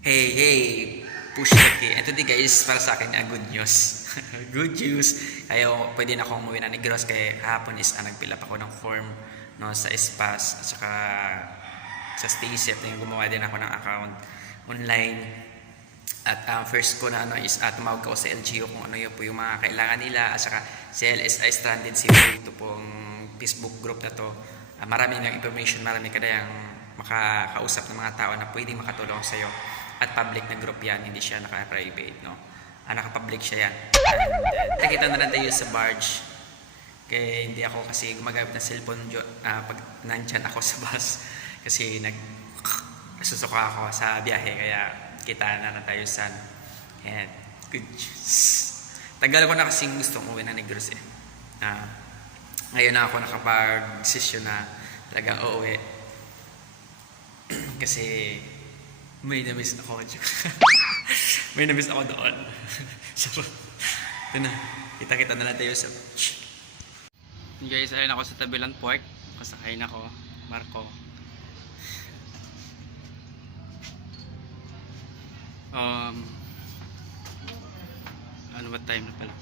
Hey, postduckee. And today guys, para sa akin good news. Good news. Kaya pwede na akong umuwi ng negros kaya hapon is nag-fill up ako ng form no, sa espas at saka sa staysafe. Gumawa din ako ng account online. At first ko na is tumawag ako sa LGU kung ano yun po yung mga kailangan nila at saka si LSI Stranded Cebu, ito pong Facebook group na to. Marami ng information, marami ka na yung makakausap ng mga tao na pwedeng makatulong sa'yo. At public na group yan, hindi siya naka-private, no? Naka-public siya yan. And nakita na lang tayo sa barge. Kaya hindi ako kasi gumagamit ng cellphone pag nandyan ako sa bus. Kasi nagsusuka ako sa biyahe, kaya kita na lang tayo sa and good news. Tagal ko na kasing gustong uwi ng negros eh. Ngayon na ako nakapag-session na talagang uuwi. Kasi may namis ako. May namis ako doon. So, ito na. Kita-kita na lang tayo sa guys, ayun ako sa Tabilan Park. Kasakay na ako. Marco. Ano ba time na pala?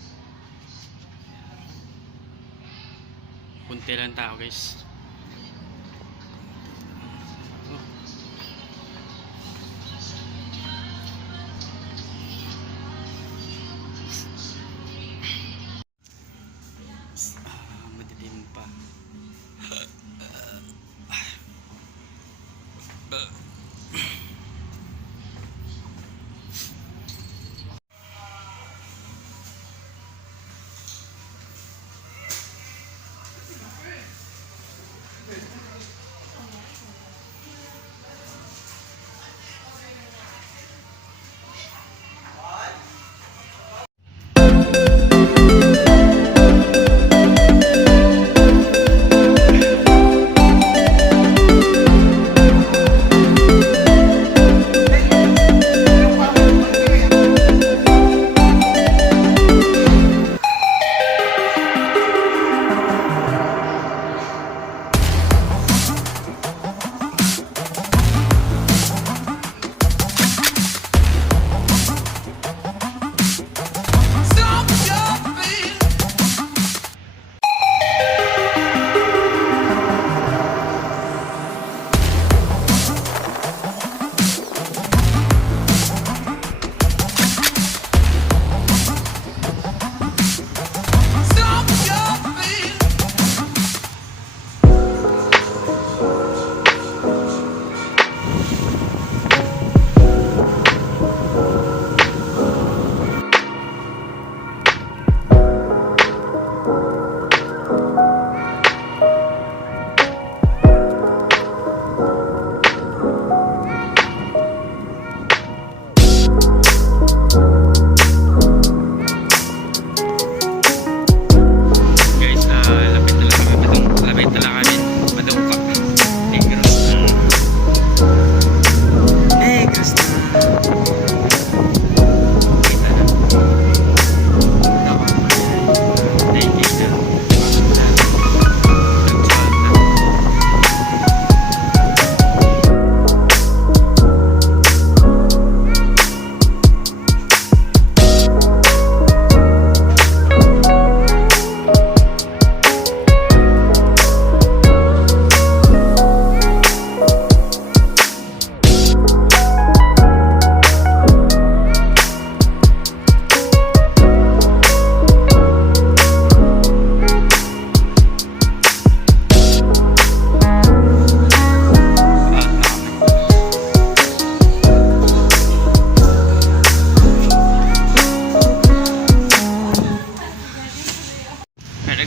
Punti lang tao guys. Madilim pa.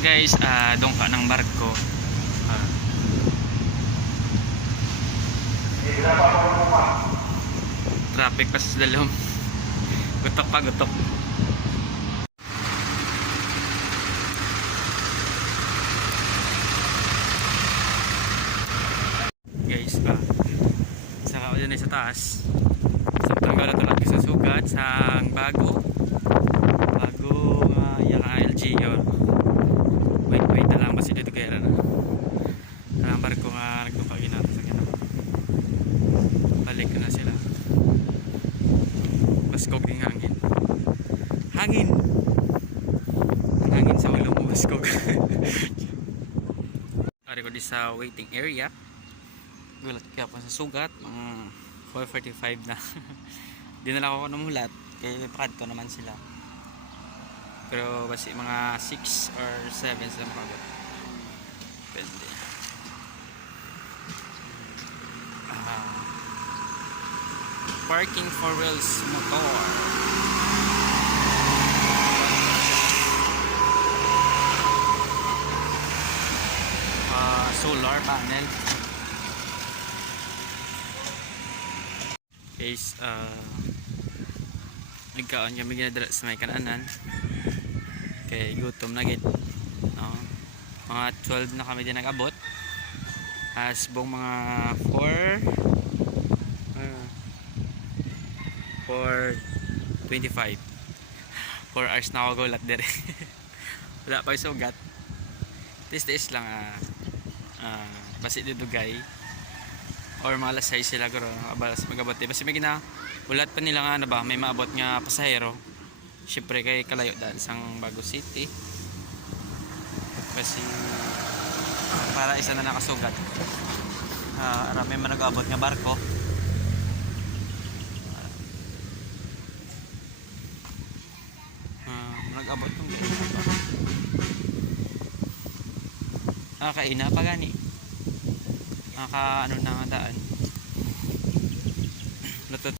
Guys, doon ka ng barko. Traffic pa sa dalom. Gutok pa, gutok. Guys, saka ako dyan ay sa taas. Sa tanggal ito natin sa sugat sa Bago. Bago yung LGU. Wait na lang kasi dito kaya na ang barko nga nagpapagin natin sa gano'n. Balik na sila. mubaskog yung hangin. Hangin! Ang hangin sa ulo mubaskog. Ari ko di sa waiting area. Gulat kaya pa sa sugat. 4:45 na. Di na lang ako namulat. Kaya pakadto naman sila. Pero basi mga 6 or 7 sila makagot. Depende. Parking for wheels motor. Solar panel. Guys, nagkaon kami ginadala sa may kananan. Kay gutom na gid. Mga 12 na kami din nag-abot. Asbong mga 4:25. 4 hours na ako gulat dire. Wala pa yung sugat. Tis lang basi dudugay or mga alas 6 sila guro abalas magabot basi may ulat pa nila nga ba may maabot nga pasahero syempre kay kalayo daan sang Bago City kasi para isa na nakasugat may manag-abot nga barko manag-abot kung kaina pa gani ano na nga daan lutot.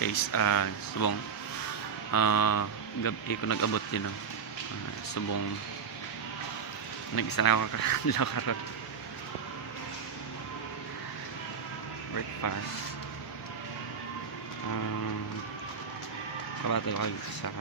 Guys, subong gabi ko nag-abot yun subong nag-isa na ako karon breakfast kabato ako sa